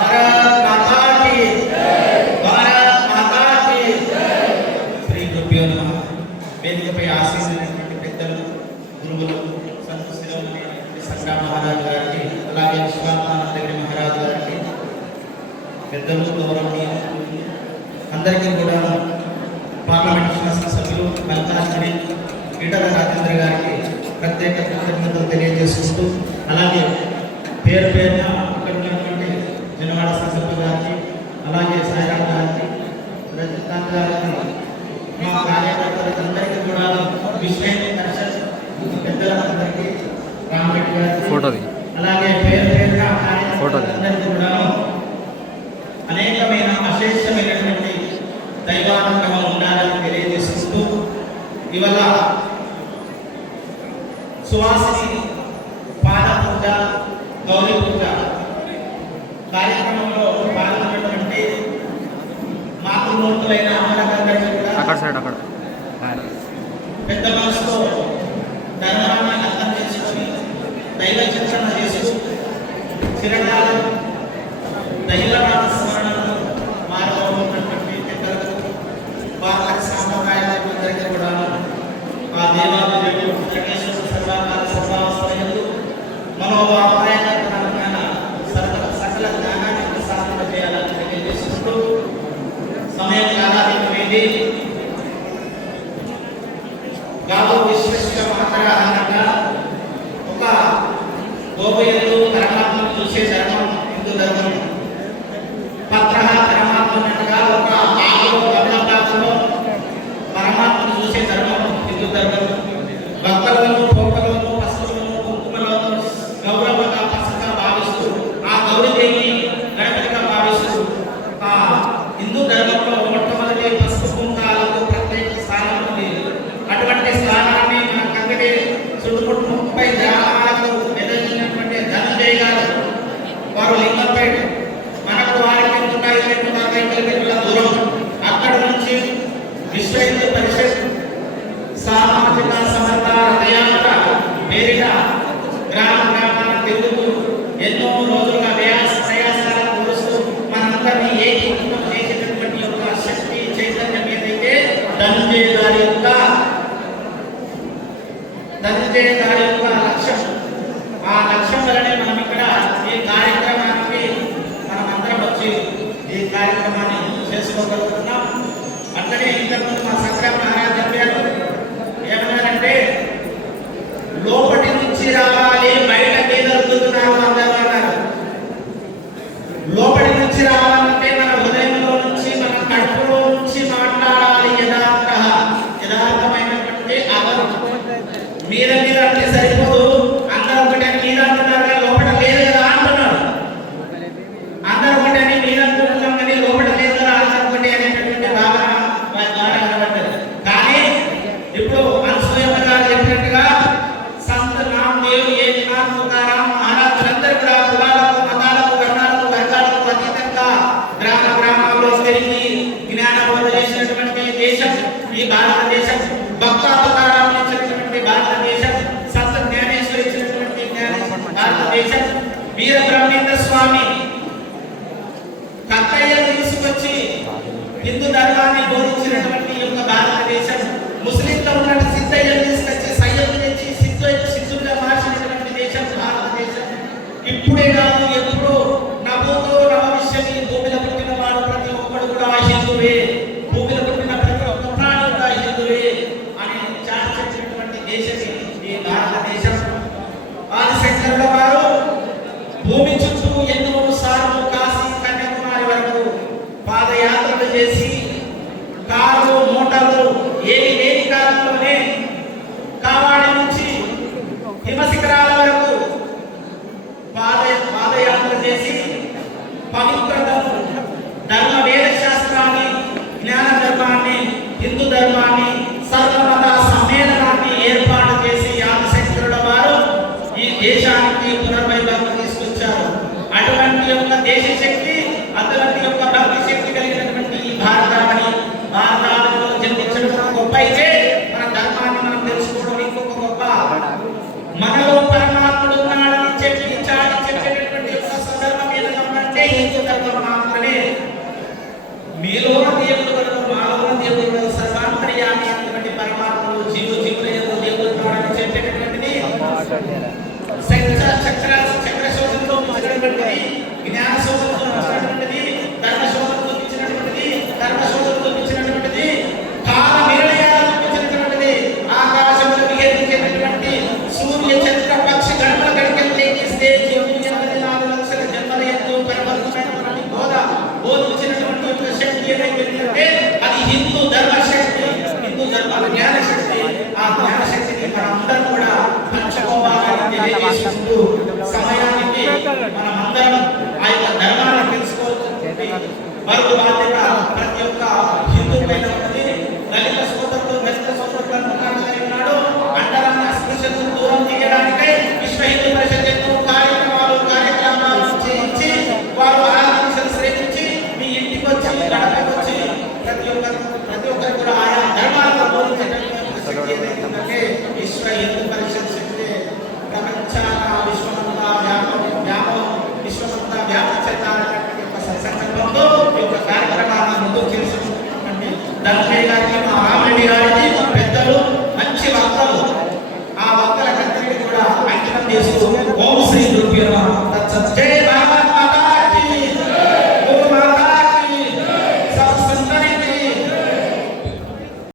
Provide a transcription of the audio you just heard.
भारत माता की भारत माता की శ్రీ గురుభ్యో నమః. వేదికపై ఆశీర్వదించినటువంటి పెద్దలు, గురువులు, సంత శిరోమణి సంగ్రామ మహారాజు గారికి, అలాగే విశ్వాత్మానందగిరి మహారాజు గారికి, పెద్దలు, గౌరవనీయులు అందరికీ కూడా, పార్లమెంట్ శాసనసభ్యులు మల్కాజ్గిరి ఈటల రాజేంద్ర గారికి ప్రత్యేక కృతజ్ఞతలు తెలియజేస్తూ, అలాగే పేరు పేరున ఇక్కడ ఉన్నటువంటి జనవాడ సభ్యులు గారికి, అలాగే సాయిరామ్ గారికి, రజనీకాంత్ గారికి, మా కార్యకర్తలకు అందరికీ కూడా, విశ్వ పరిషత్ పెద్దలందరికీ, రామరెడ్డి గారికి, అలాగే పేరు పేరున కార్యకర్తలందరికీ కూడా అనేకమైన అశేషమైనటువంటి దైవానుగ్రహం ఉండాలని తెలియజేస్తూ, ఇవాళ సువాసిని పాద పూజ, గౌరీ పూజ కార్యక్రమంలో పాల్గొన్నటువంటి మాతృమూర్తులైన అమ్మలందరికీ కూడా పెద్ద మనసుతో ధర్మాన్ని అర్థం చేసుకొని దైవ చింతన చేస్తూ చిరకాలం దైవనామ స్మరణను మారుతున్నటువంటి పెద్దలకు, భారత సాంప్రదాయాలందరికీ కూడా ఆ దేవాలయంలో వెంకటేశ్వర సర్వకాల సర్వావస్థయందు మనోవాపాయన సకల జ్ఞానాన్ని ప్రసాదింప చేయాలని తెలియజేస్తూ, సమయం కాలానికి గావు విశ్వస్త మాత్రగా ఒక గోపయంలో పరమాత్మను చూసే ధర్మం హిందూ ధర్మం, పత్ర పరమాత్మగా ఒక ఆకులో గమనపాత్రలో పరమాత్మను చూసే ధర్మం హిందూ ధర్మం. భక్తులను, పొక్కలను, పశువులను, కుంకుమలను గౌరవంగా పసగా భావిస్తూ, ఆ గౌరీదేవిని గణపతిగా భావిస్తూ, ఆ హిందూ ధర్మంలో మొట్టమొదటి పసుపు కుంకాలకు ప్రత్యేక స్థానం ఉంది. అటువంటి స్థానాన్ని మన కంగటి చుట్టుముట్టు 30 గ్రామాలకు ఎదిగినటువంటి ధనంజయ్ గారు, వారు లింగంపేట, మనకు వారికి 150 కిలోమీటర్ల దూరం. అక్కడ నుంచి విశ్వ హిందూ పరిషత్ సామాజిక సమర్థ రథయాత్ర పేరిట గ్రామ గ్రామాన్ని తిరుగుతూ ఎన్నో రోజులుగా ప్రయాసాలను కోరుస్తూ మనందరినీ ఏకీకృతం చేసేటటువంటి యొక్క శక్తి చైతన్యం ఏదైతే ధనంజయ గారి యొక్క లక్ష్యం, ఆ లక్ష్యం వలనే మనం ఇక్కడ ఈ కార్యక్రమానికి మనమందరం వచ్చి ఈ కార్యక్రమాన్ని చేసుకోగలుగుతున్నాం. అట్లనే ఇంతకుముందు మా సంగ్రామ మహారాజ్ చెప్పారు, ఏమన్నారంటే లోపటి నుంచి రావాలి, బయట మీద రుద్దుతున్నారు అందరూ అన్నారు. లోపటి నుంచి రావాలంటే మన హృదయంలో నుంచి, మన కడుపులో నుంచి మాట్లాడాలి. యథార్థమైనటువంటి అవరు మీద మీద అంటే సరిపోదు, అందరూ ఒకటే మీద అంటున్నారు, లోపల లేదు కదా అంటున్నారు. అందరూ ఒకటే మీద అంటున్నాం కానీ లోపల లేదు కదా ఒకటి అనేటటువంటి భావన వారి ద్వారా కనబడ్డది. కానీ ఇప్పుడు అనసూయమ్మ గారు చెప్పినట్టుగా సంత నామదేవ్, ఏకనాథ్, తుకారాం మహారాజులందరూ కూడా కులాలకు, మతాలకు, వర్ణాలకు, వర్గాలకు అతీతంగా గ్రామ గ్రామాల్లో తిరిగి జ్ఞానబోధ చేసినటువంటి దేశం ఈ భారతదేశం. భక్త తుకారాం ఇచ్చినటువంటి భారతదేశం, సంత జ్ఞానేశ్వరి ఇచ్చినటువంటి భారతదేశం, వీర బ్రహ్మేంద్ర స్వామి కత్తయ్యను తీసుకొచ్చి హిందూ ధర్మాన్ని బోధించినటువంటి యొక్క భారతదేశం, ముస్లింలో ఉన్న సిద్ధయ్యను తీసుకొచ్చి సయ్యద్దు తెచ్చి సిద్ధుగా మార్చినటువంటి దేశం భారతదేశం. ఇప్పుడే కాదు, ఎప్పుడు నభూతో నభవిష్యతి, భూమిలో పుట్టిన వాడు ప్రతి ఒక్కడు కూడా హిందువే, భూమిలో పుట్టిన ప్రతి ఒక్క ప్రాణి కూడా హిందువే అని చాటినటువంటి దేశం ఈ భారతదేశం. ఆదిశంకరుల వారు భూమి చుట్టూ ఎన్నో సార్లు కాశీ, కన్యాకుమారి వరకు పాదయాత్రలు చేసి, కార్లు, మోటార్లు ఏవి లేని కాలంలోనే కావాడి నుంచి హిమశిఖరాల వరకు పాదయాత్ర చేసి పవిత్రతను, ధర్మ వేద శాస్త్రాన్ని, జ్ఞాన ధర్మాన్ని, హిందూ ధర్మాన్ని, సర్వమత సమ్మేళనాన్ని ఏర్పాటు చేసి ఆదిశంకరుల వారు ఈ దేశానికి పునర్వైభవం తీసుకొచ్చారు. అటువంటి యొక్క దేశ శక్తి, అటువంటి యొక్క భక్తి శక్తి కలిగినటువంటి ఈ భారతాన్ని జన్మించడం గొప్ప అయితే, మన ధర్మాన్ని మనం తెలుసుకోవడం ఇంకొక గొప్ప. మనలో పరమాత్ముడు ఉన్నాడని చెప్పి చాటి చెప్పేటటువంటి సందర్భం ఏదైనా ఉందంటే హిందూ ధర్మం. బోధించినటువంటి యొక్క శక్తి ఏదైతే అది హిందూ ధర్మ శక్తి, హిందూ ధర్మ జ్ఞాన శక్తి. ఆ జ్ఞాన శక్తిని మనందరం కూడా పంచుకోవాలని తెలియజేస్తూ సమయానికి మనమందరం ఆ యొక్క ధర్మాన్ని తెలుసుకోవాల్సింది మరో బాధ్యత ప్రతి ఒక్క హిందూ పైన ఉన్నది. దళిత సోదరులు దళిత సోదరులను కలిగి ఉన్నాడు. అంటరాని అస్పృశ్యతను దూరం తీయడానికై విశ్వ హిందూ పరిషత్ ఎన్నో కార్యక్రమాలు చేయించి వారు ఆరాధనలు శ్రేణించి మీ ఇంటికి వచ్చి గడపకి వచ్చి ప్రతి ఒక్కరు కూడా ఆయా ధర్మాలను బోధించేటటువంటి శక్తి ఏదైతే విశ్వ హిందూ పరిషత్ శక్తి ప్రపంచాన విశ్వమంతా వ్యాపించేటువంటి యొక్క సంకల్పంతో ఈ యొక్క కార్యక్రమాలను ముందుకు తీసుకుంటున్నటువంటి ధనంజయ గారికి, మా రామరెడ్డి గారికి, పెద్దలు మంచి వక్తలు, ఆ వక్తలకందరికీ కూడా అంకితం చేస్తూ